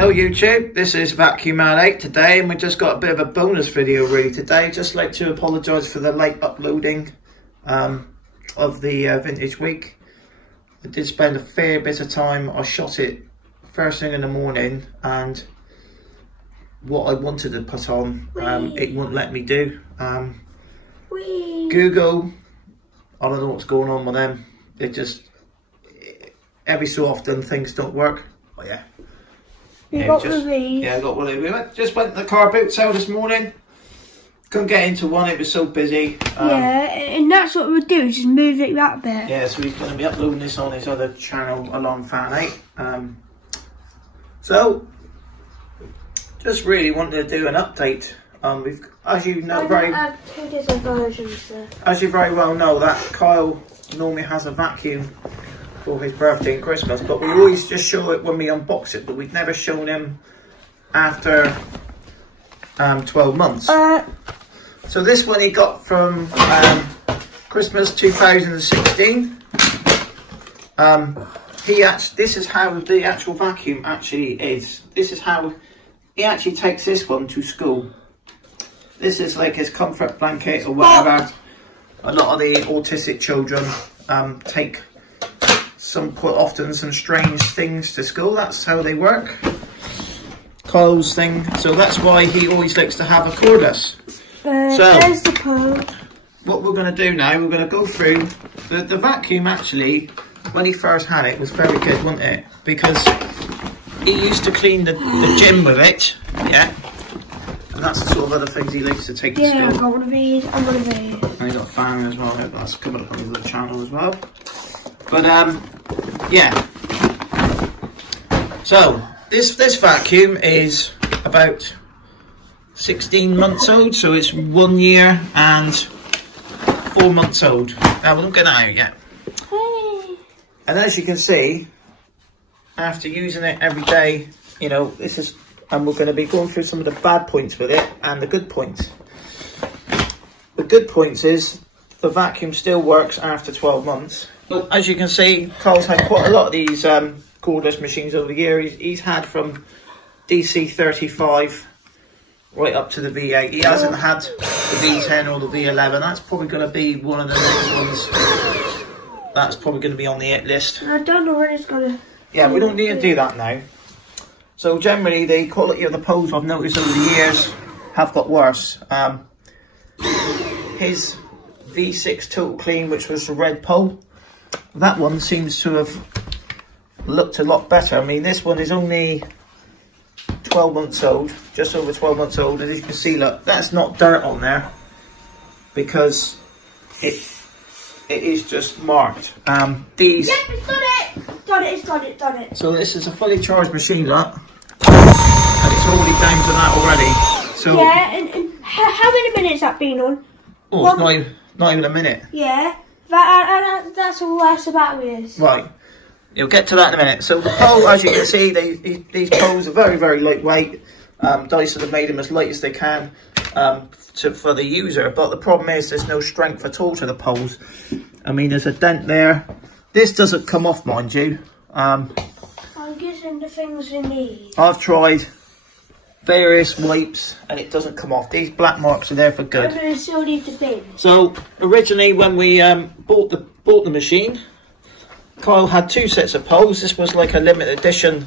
Hello YouTube, this is Vacuum Man 8 today, and we just got a bit of a bonus video really today. Just like to apologise for the late uploading of the vintage week. I did spend a fair bit of time. I shot it first thing in the morning, and what I wanted to put on, it wouldn't let me do. Google, I don't know what's going on with them. It just, every so often things don't work. Oh yeah. You got one of these. Yeah, I got one of these. Just went to the car boot sale this morning. Couldn't get into one, it was so busy. Yeah, and that's what we'll do, just move it that bit. Yeah, so he's going to be uploading this on his other channel, Along Fan 8. So, just really wanted to do an update. As you know, two different versions there. As you very well know, that Kyle normally has a vacuum for his birthday and Christmas, but we always just show it when we unbox it, but we've never shown him after 12 months. So this one he got from Christmas 2016. This is how the actual vacuum actually is. This is how he actually takes this one to school. This is like his comfort blanket or whatever. A lot of the autistic children take often some strange things to school. That's how they work. Kyle's thing. So that's why he always likes to have a cordless. There's the pole. What we're going to do now, we're going to go through the vacuum. Actually, when he first had it, was very good, wasn't it? Because he used to clean the gym with it. Yeah. And that's the sort of other things he likes to take to school. Yeah, I've got one of these, and one of these. And he got a fan as well. That's coming up on the channel as well. But yeah. So this vacuum is about 16 months old, so it's 1 year and 4 months old. Now we're not getting out yet. Hey. And as you can see, after using it every day, you know, this is, and we're going to be going through some of the bad points with it and the good points. The good points is the vacuum still works after 12 months. But as you can see, Carl's had quite a lot of these cordless machines over the years. He's had from DC 35 right up to the V8. He hasn't had the V10 or the V11. That's probably going to be one of the next ones. That's probably going to be on the hit list. I don't know when it's going to... Yeah, we don't need to do that now. So generally, the quality of the poles I've noticed over the years have got worse. His V6 Total Clean, which was the red pole, that one seems to have looked a lot better. I mean, this one is only 12 months old, just over 12 months old, and as you can see, look, that's not dirt on there because it is just marked. These. Yep, it's done it. It's done it. So this is a fully charged machine, look, and it's already down to that already. So yeah, and how many minutes that been on? Oh, it's not even a minute. Yeah, that's all that's about is. Right. You'll get to that in a minute. So the pole, as you can see, these poles are very, very lightweight. Dyson have made them as light as they can for the user. But the problem is there's no strength at all to the poles. I mean, there's a dent there. This doesn't come off, mind you. I'm guessing the things we need. I've tried various wipes and it doesn't come off. These black marks are there for good. I still need the bin. So originally when we bought the machine, Kyle had two sets of poles. This was like a limited edition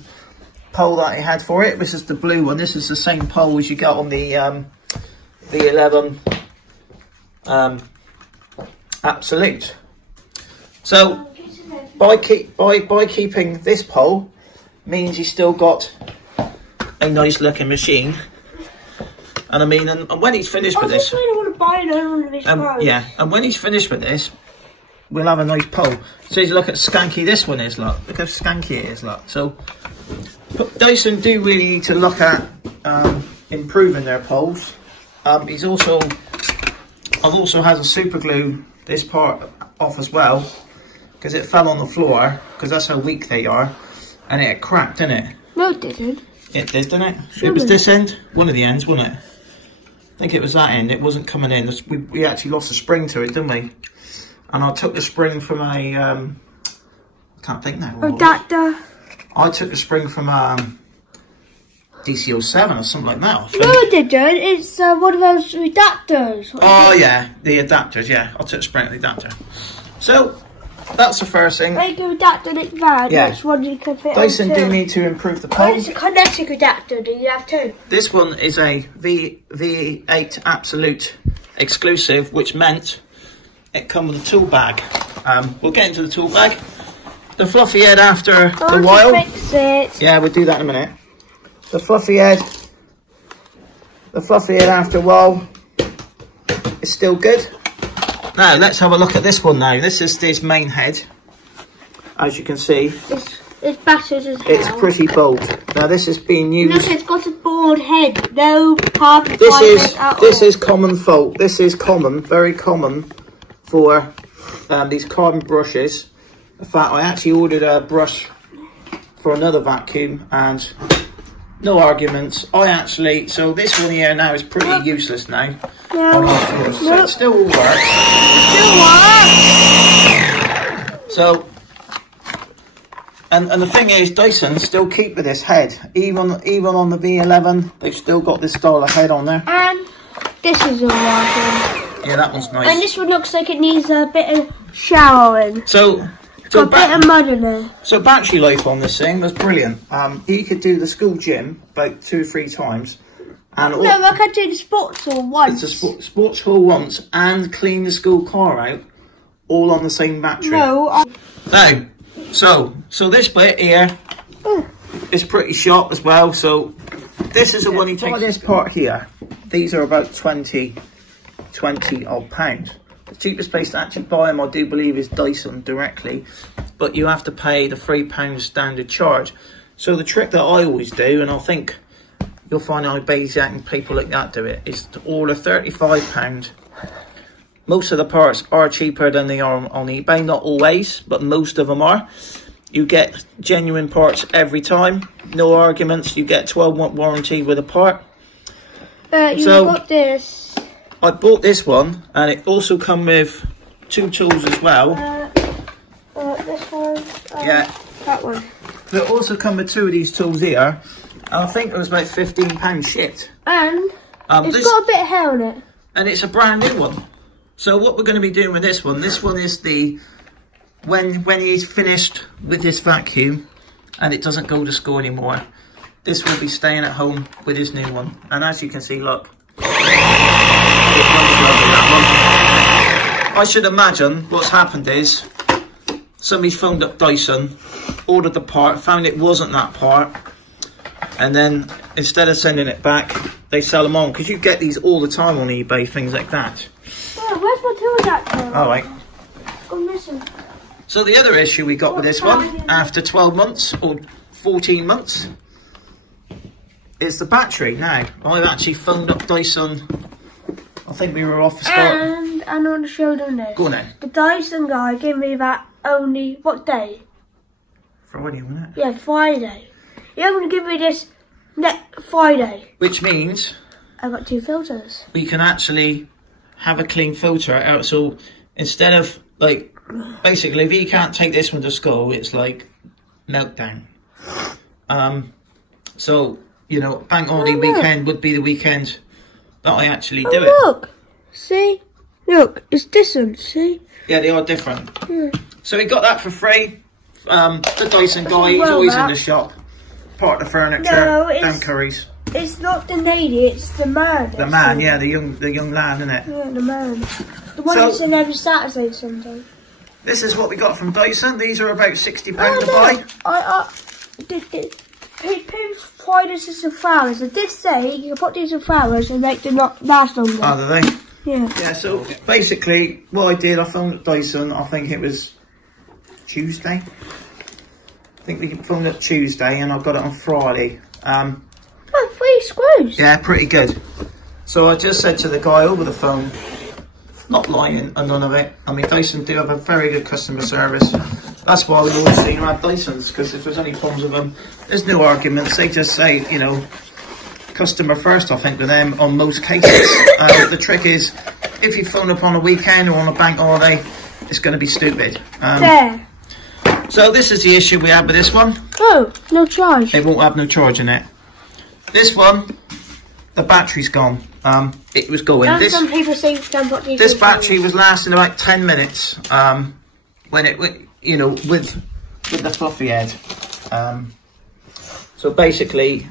pole that he had for it. This is the blue one. This is the same pole as you got on the V11 Absolute. So by keeping this pole means he's still got a nice looking machine. And I mean, and when he's finished with this, I really want to buy another one of these poles. yeah, and when he's finished with this, we'll have a nice pole. So you look at skanky this one is, look how skanky it is, look. So Dyson do really need to look at improving their poles. I've also had to super glue this part off as well because it fell on the floor because that's how weak they are, and it cracked, didn't it? No, it didn't. It did, didn't it? It was this end, one of the ends, wasn't it? I think it was that end. It wasn't coming in. We actually lost a spring to it, didn't we? And I took the spring from a, I can't think now. Adapter. I took the spring from DC07 or something like that. I think. No, I didn't. It's one of those adapters. Oh yeah, the adapters. Yeah, I'll touch sprint the adapter. So that's the first thing. Make an adapter like that. Yeah. That's one you can fit. Dyson do need to improve the pole. Oh, it's a kinetic adapter. Do you have two? This one is a V8 Absolute exclusive, which meant it come with a tool bag. We'll get into the tool bag. The fluffy head after a while. Fix it. Yeah, we'll do that in a minute. The fluffy head after a while is still good. Now let's have a look at this one now. This is this main head. As you can see, it's battered as hell. it's pretty bold. Now this is being used. Look, it's got a bald head. No carbon This fibers is common fault. This is common, very common for these carbon brushes. In fact, I actually ordered a brush for another vacuum and no arguments. So this one here now is pretty useless now. No. So it still works. So, and the thing is, Dyson still keep with this head. Even on the V11, they've still got this style of head on there. And this is all working. Yeah, that one's nice. And this one looks like it needs a bit of showering. So Got a bit of mud in there. So battery life on this thing was brilliant. You could do the school gym about 2 or 3 times. And no, I can do the sports hall once. It's a sports hall once and clean the school car out, all on the same battery. No. Now, so this bit here is pretty sharp as well. So this is the one you take. This part here, these are about 20 odd pounds. The cheapest place to actually buy them, I do believe, is Dyson directly, but you have to pay the £3 standard charge. So the trick that I always do, and I think you'll find how Bayesian and people like that do it, is to order £35. Most of the parts are cheaper than they are on eBay, not always, but most of them are. You get genuine parts every time, no arguments. You get 12-month warranty with a part. You got this. I bought this one, and it also come with 2 tools as well. This one. Yeah. That one. It also come with 2 of these tools here. And I think it was about £15 shipped. And it's got a bit of hair on it. And it's a brand new one. So what we're going to be doing with this one is the when he's finished with this vacuum and it doesn't go to school anymore, this will be staying at home with his new one. And as you can see, look. I should imagine what's happened is somebody phoned up Dyson, ordered the part, found it wasn't that part, and then instead of sending it back, they sell them on, because you get these all the time on eBay, things like that. Oh, where's my tool adapter? All right. I'm missing. So the other issue we got with this one, after 12 months or 14 months, is the battery. Now, I've actually phoned up Dyson. I think we were off the start. And I want to show them this. Go on now. The Dyson guy gave me that only, what day? Friday, wasn't it? Yeah, Friday. He only gave me this next Friday. Which means I got 2 filters. we can actually have a clean filter out. So instead of, like, basically, if you can't take this one to school, it's like meltdown. So, you know, bank holiday weekend would be the weekend that I actually do it. Look, see? Look, it's different, see? Yeah, they are different. Yeah. So we got that for free. The Dyson guy, he's always in the shop. Part of the furniture, down Curry's. It's not the lady, it's the man. The man, yeah, the young lad, isn't it? Yeah, the man. The one that's in every Saturday Sunday. This is what we got from Dyson. These are about £60 to buy. People try this as some flowers. I did say you can put these in flowers and make them not last longer. Oh, do they? Yeah. Yeah, so basically what I did, I phoned up Dyson, I think it was Tuesday. I think we phoned up Tuesday and I got it on Friday. 3 screws. Yeah, pretty good. So I just said to the guy over the phone, not lying and none of it. I mean, Dyson do have a very good customer service. That's why we always seem to have Dysons, because if there's any problems with them, there's no arguments. They just say, you know, customer first, I think, with them on most cases. The trick is, if you phone up on a weekend or on a bank holiday, it's going to be stupid. There. So this is the issue we have with this one. Oh, no charge. It won't have no charge in it. This one, the battery's gone. It was going. Some people say don't put these. This battery was lasting about 10 minutes. When it, you know, with the fluffy head. So basically,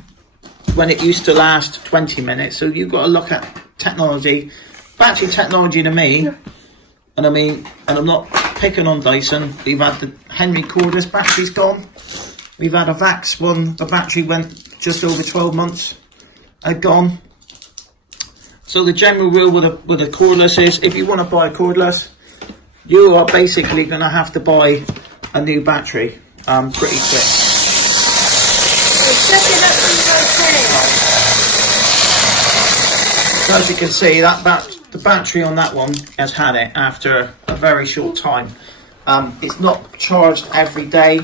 when it used to last 20 minutes, so you've got to look at technology, battery technology to me, and I mean, and I'm not picking on Dyson. We've had the Henry cordless battery's gone. We've had a Vax one, the battery went just over 12 months, gone. So the general rule with a cordless is, if you want to buy a cordless, you are basically going to have to buy a new battery pretty quick. So as you can see, the battery on that one has had it after a very short time. It's not charged every day.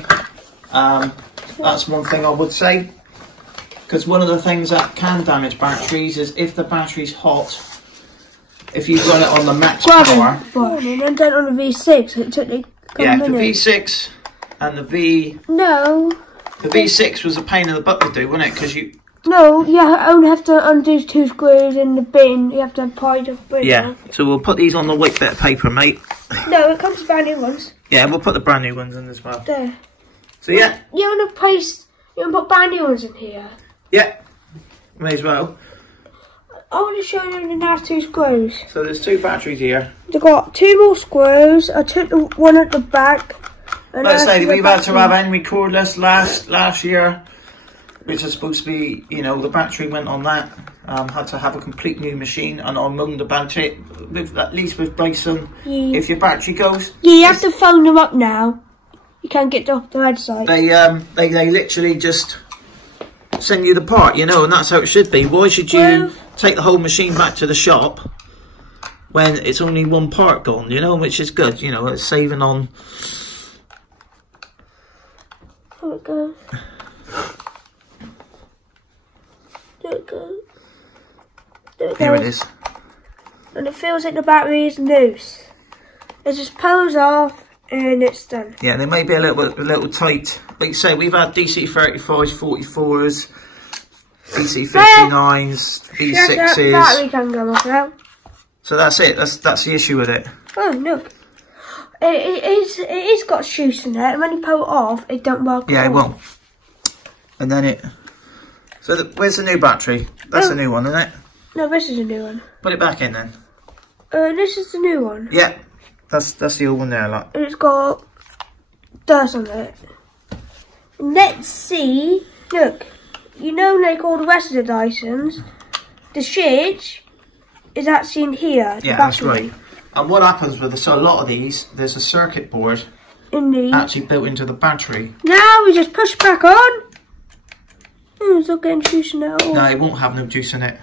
That's one thing I would say. Because one of the things that can damage batteries is if the battery's hot, if you run it on the max power. And then on the V6, it took me a couple minutes. The V6 and the V... No. The V6 was a pain in the butt to do, wasn't it? Because you... No, you only have to undo 2 screws in the bin. You have to apply the bin. Yeah, so we'll put these on the white bit of paper, mate. No, it comes with brand new ones. Yeah, we'll put the brand new ones in as well. There. So yeah. You want to put brand new ones in here? Yeah, may as well. I want to show you the last 2 screws. So there's 2 batteries here. They've got 2 more screws. I took the one at the back. And let's say we've had to have Henry cordless last year, which is supposed to be, you know, the battery went on that. Had to have a complete new machine, and I moaned about it. At least with Dyson, if your battery goes, you have to phone them up now. You can't get off the website. They literally just send you the part, you know, and that's how it should be. Why should you take the whole machine back to the shop when it's only one part gone, you know, which is good, you know, it's saving on. There it goes. There it goes. There it goes. Here it is. And it feels like the battery is loose. It just pulls off and it's done. Yeah, they may be a little tight. Like you say, we've had DC35s, 44s, DC59s, V6s. Battery can come off now. So that's it. That's the issue with it. Oh look, it is got shoes in there, and when you pull it off, it don't work. Yeah, it won't. And then it. So where's the new battery? That's the new one, isn't it? No, this is a new one. Put it back in then. This is the new one. Yeah, that's the old one there, like. And it's got dust on it. Let's see. Look, you know, like all the rest of the Dysons, the switch is actually in here. Yeah, that's right. And what happens with a lot of these, there's a circuit board actually built into the battery. Now we just push back on. It's not getting juice in it at all. No, it won't have no juice in it.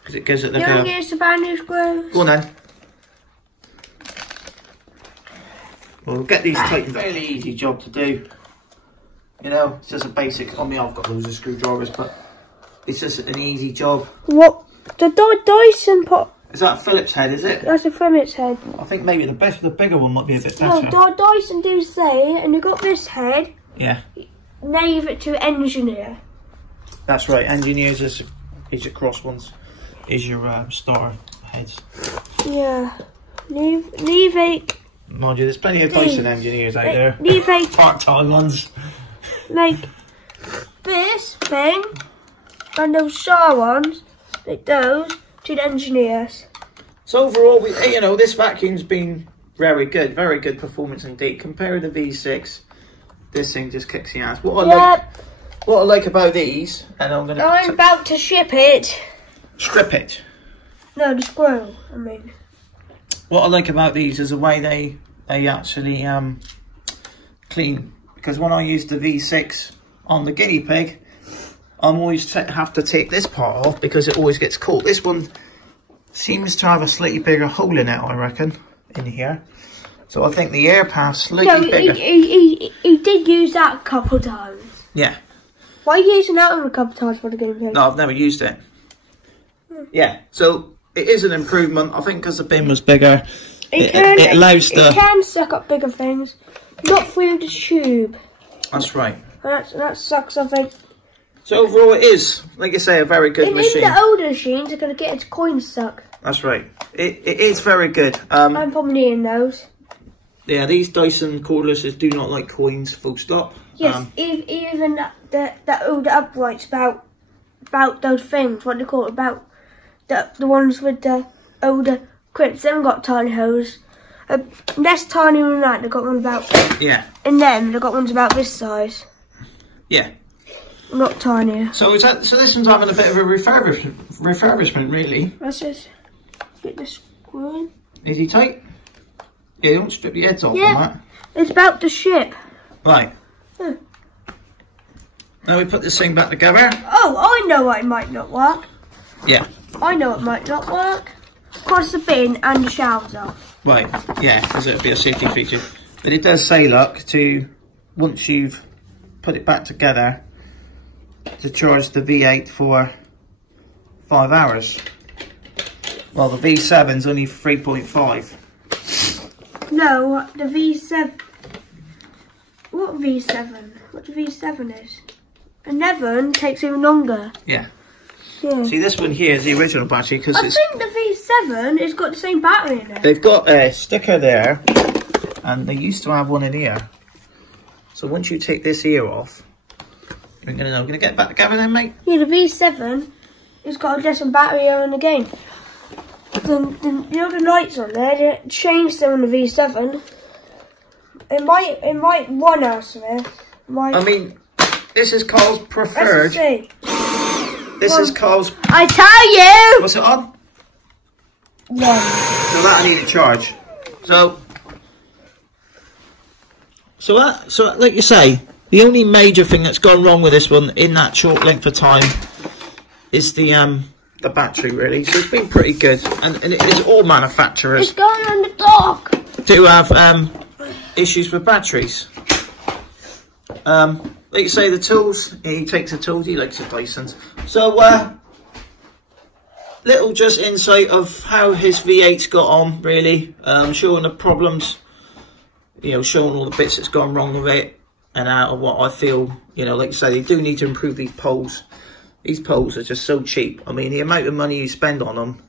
Because it gives it the... You want to use the brand new screws? Go on then. We'll get these tightened. Fairly easy job to do. You know, it's just a basic... I mean, I've got loads of screwdrivers, but it's just an easy job. What? The Dyson pot... Is that a Phillips head, is it? That's a Phillips head. I think maybe the bigger one might be a bit better. No, Dyson do say, and you got this head. Yeah. Name it to engineer. That's right. Engineers is your cross ones. Is your star heads. Yeah. Leave it. Mind you, there's plenty of Dyson engineers out there. Leave it. Part-time ones. Like this thing, and those star ones, like those, to the engineers. So overall, you know, this vacuum's been very good performance indeed. Compared to the V6, this thing just kicks the ass. What I like about these, and I'm about to ship it. Strip it. No, the screw, I mean. What I like about these is the way they actually clean. Because when I use the V6 on the guinea pig, I'm always have to take this part off because it always gets caught. This one seems to have a slightly bigger hole in it, I reckon, in here. So I think the air path's slightly bigger. He did use that a couple times. Yeah. Why are you using that one a couple times for the guinea pig? No, I've never used it. Yeah, so it is an improvement. I think because the bin was bigger, it allows the... It can suck up bigger things, not through the tube. That's right. And that sucks, I think. So overall it is, like I say, a very good machine. In the older machines, they're going to get its coins stuck. That's right. It is very good. I'm probably needing those. Yeah, these Dyson cordlesses do not like coins, full stop. Yes, even that older uprights about those things, what they call it, about the ones with the older grips, they haven't got tiny holes. Less tiny than that, they've got one about... Yeah. In them, they've got ones about this size. Yeah. Not tinier. So this one's having a bit of a refurbishment, really. Let's just get the screw in. Is he tight? Yeah, you don't strip the heads off on that. It's about the ship. Right. Now we put this thing back together. Oh, I know what might not work. Yeah. I know it might not work. Cross the bin and the shelves off. Right, yeah, because it'll be a safety feature. But it does say, look, once you've put it back together, to charge the V8 for 5 hours. Well, the V7's only 3.5. No, the V7. What V7? What the V7 is? 11 takes even longer. Yeah. Yeah. See, this one here is the original battery because I think the V7 has got the same battery in it. They've got a sticker there, and they used to have one in here. So once you take this ear off, we're gonna get back together then, mate. Yeah, the V7 has got a different battery here in the game. You know the lights on there, they changed them on the V7. It might run us with. I mean, this is Carl's preferred. Let's see. This is Carl's. I tell you. What's it on? 1. So that I need to charge. So like you say, the only major thing that's gone wrong with this one in that short length of time is the battery, really. So it's been pretty good, and it is all manufacturers. It's going on the dock. Do have issues with batteries. Like you say, the tools, he takes the tools, he likes the Dysons. So, little just insight of how his V8's got on, really. Showing the problems, showing all the bits that's gone wrong with it, and out of what I feel, like you say, they do need to improve these poles. These poles are just so cheap. I mean, the amount of money you spend on them,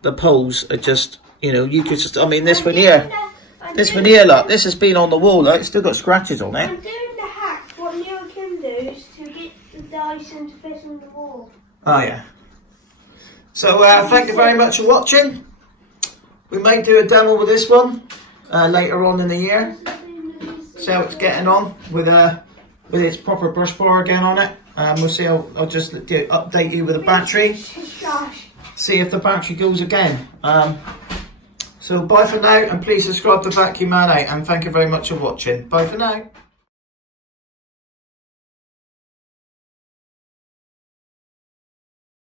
the poles are just, you could just, I mean, this one here, look, this has been on the wall, look, it's still got scratches on it. I'm doing the hack, what Neil can do is to get the Dyson to fit on the wall. Oh, yeah. So, thank you very much for watching. We may do a demo with this one later on in the year. See how it's getting on with its proper brush bar again on it. We'll see. I'll just update you with the battery. See if the battery goes again. So bye for now, and please subscribe to Vacuum Man 8, and thank you very much for watching. Bye for now.